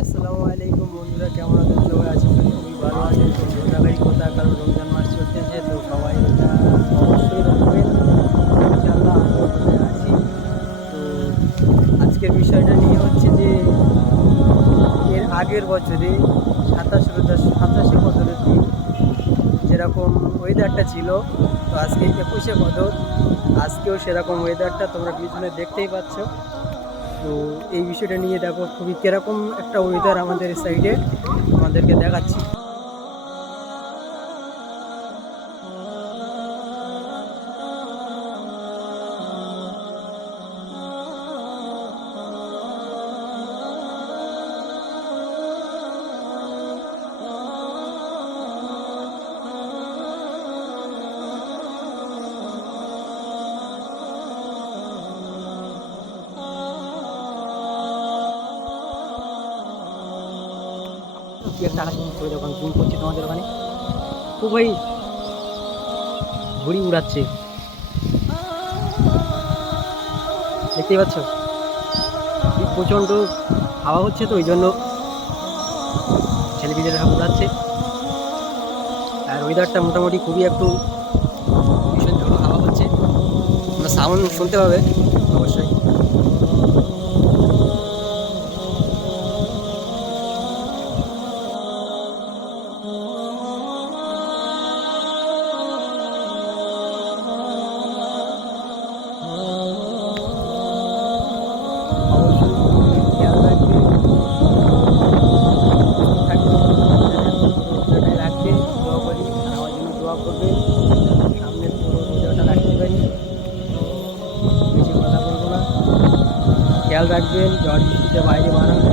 আসসালামু আলাইকুম বন্ধুরা, কেমন আছেন সবাই? আছি খুবই ভালো আছেন। রোজাগারি কথা কারণ রমজান মাস চলতেছে? তো সবাই অবশ্যই রাখবেন কোথায় আছি। তো আজকের বিষয়টা নিয়ে হচ্ছে যে, এর আগের বছরে, সাতাশ রোজা সাতাশে বছরের দিন যেরকম ওয়েদারটা ছিল, তো আজকে একুশে বছর আজকেও সেরকম ওয়েদারটা তোমরা পিছনে দেখতেই পাচ্ছ। তো এই বিষয়টা নিয়ে দেখো খুবই কীরকম একটা ওয়েদার আমাদের সাইডে আমাদেরকে দেখাচ্ছি। কি একটা আকাশ যখন জুম করছি তোমাদের ওখানে। খুব ভাই, ঘুড়ি উড়াচ্ছে। দেখতেই পাচ্ছ? প্রচণ্ড হাওয়া হচ্ছে তো, ওই জন্য ছেলেপিলেরা সব উড়াচ্ছে। আর ওয়েদারটা মোটামুটি খুবই একটু ভীষণ ঝোড়ো হাওয়া হচ্ছে। তোমরা সাউন্ড শুনতে পাবে, অবশ্যই। দোয়া করবে। সামনে পুরো রোজাটা পারি বেশি কথা বলব না। খেয়াল রাখবেন ঝড় বৃষ্টিতে বাইরে বানাবেন